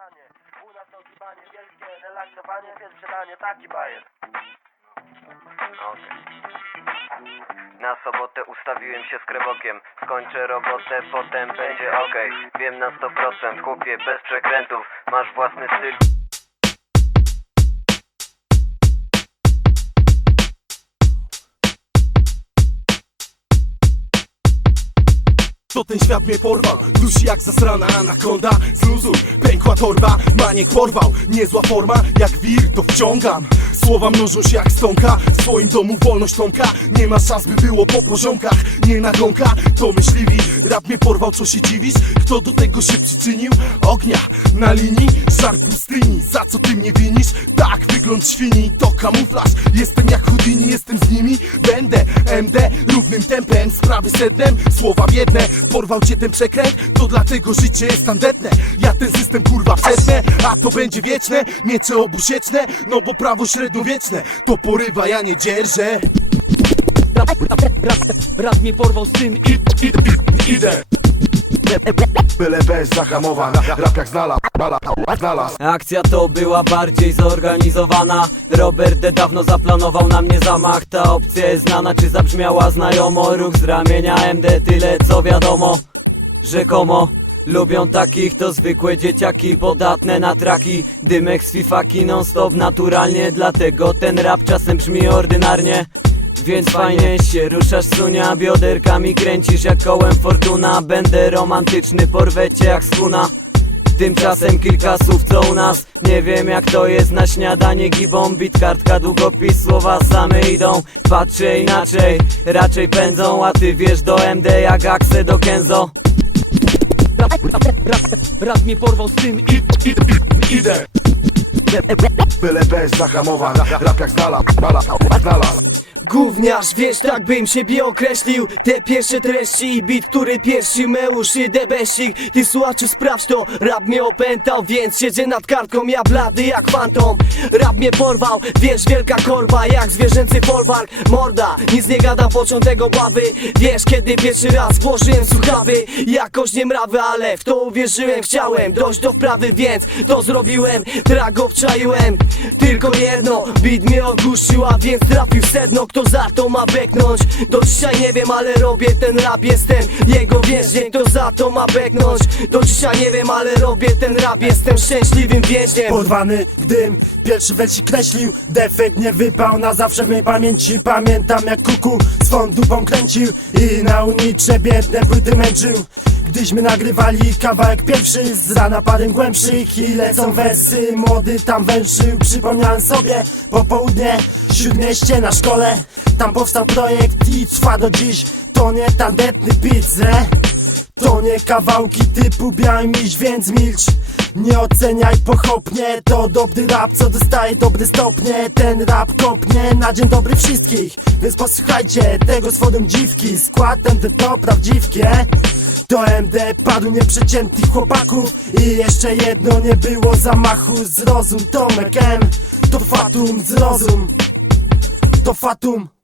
stanie U nas to gibanie, wielkie relaksowanie Pierwsze danie, taki bajer. Na sobotę ustawiłem się z krebokiem. Skończę robotę, potem będzie okej. Wiem na 100%, chłopie, bez przekrętów. Masz własny styl To ten świat mnie porwał, dusi jak zasrana anakonda. Zluzuj, pękła torba, maniek porwał. Niezła forma, jak wir to wciągam. Słowa mnożą się jak stonka. W swoim domu wolność Tomka Nie ma szans by było po poziomkach. Nie nagonka, to myśliwi. Rap mnie porwał, co się dziwisz? Kto do tego się przyczynił? Ognia na linii, żar pustyni. Za co ty mnie winisz? Tak, wygląd świni. To kamuflaż, jestem jak Houdini Jestem z nimi, będę MD Równym tempem, sprawy sednem Słowa biedne, porwał cię ten przekręt To dlatego życie jest tandetne. Ja ten system kurwa przetnę A to będzie wieczne, miecze obusieczne No bo prawo średniowieczne. To porywa, ja nie dzierżę. Rap, rap, rap, rap mnie porwał z tym i I, idę Byle bez zahamowań. Rap jak znalazł, znalazł. Akcja to była bardziej zorganizowana. Robert D. dawno zaplanował na mnie zamach. Ta opcja jest znana czy zabrzmiała znajomo. Ruch z ramienia MD tyle co wiadomo. Rzekomo Lubią takich to zwykłe dzieciaki Podatne na traki. Dymek z fifaki non stop naturalnie. Dlatego ten rap czasem brzmi ordynarnie więc fajnie się ruszasz sunia Bioderkami kręcisz jak kołem fortuna. Będę romantyczny, porwę cię jak skuna. Tymczasem kilka słów co u nas. Nie wiem jak to jest na śniadanie. Gibą Bit kartka, długopis, słowa same idą. Patrzę inaczej, raczej pędzą A ty wiesz do MD jak Axe do Kenzo. Rap, rap, rap, rap mnie porwał z tym i Idę. Byle bez zahamowań Rap jak znalazł, znalazł Gówniarz, wiesz, tak bym siebie określił. Te pierwsze treści i bit, który pierścił me uszy debesik. Ty słuchaczu sprawdź to, rap mnie opętał Więc siedzę nad kartką, ja blady jak fantom. Rap mnie porwał, wiesz, wielka korba Jak zwierzęcy folwark, morda Nic nie gada, początek obawy. Wiesz, kiedy pierwszy raz włożyłem słuchawy. Jakoś nie mrawy, ale w to uwierzyłem. Chciałem dojść do wprawy, więc to zrobiłem. Trago wczaiłem, tylko jedno Bit mnie ogłuszył, a więc trafił w sedno Kto za to ma beknąć? Do dzisiaj nie wiem, ale robię ten rap Jestem jego więźniem, kto za to ma beknąć? Do dzisiaj nie wiem, ale robię ten rap Jestem szczęśliwym więźniem. Porwany dym, pierwszy wersji kreślił. Defekt nie wypał na zawsze w mej pamięci. Pamiętam jak kuku swą dupą kręcił I na unicze biedne płyty męczył Gdyśmy nagrywali kawałek pierwszy Z rana parę głębszych i lecą wersy Młody tam węszył, przypomniałem sobie Popołudnie, śródmieście na szkole. Tam powstał projekt i trwa do dziś. To nie tandetny pizzę to nie kawałki typu biały miś, więc milcz Nie oceniaj pochopnie To dobry rap, co dostaje dobre stopnie. Ten rap kopnie na dzień dobry wszystkich Więc posłuchajcie tego swodem dziwki. Skład MD to prawdziwkie. To MD padł nieprzeciętnych chłopaków I jeszcze jedno nie było zamachu. Zrozum Tomek M. To fatum, zrozum. To fatum